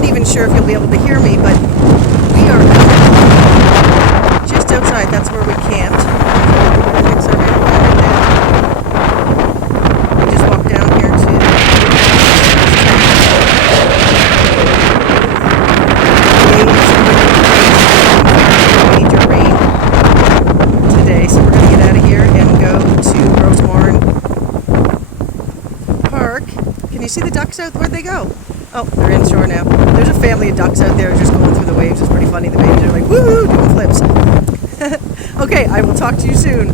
not even sure if you'll be able to hear me, but we are just outside. That's where we camped. Fix our radio right there. We just walked down here to major rain today, so we're going to get out of here and go to Rosemorn Park. Can you see the ducks out? Where'd they go? Oh, they're inshore now. There's a family of ducks out there just going through the waves. It's pretty funny. The babies are like, woohoo, doing flips. Okay, I will talk to you soon.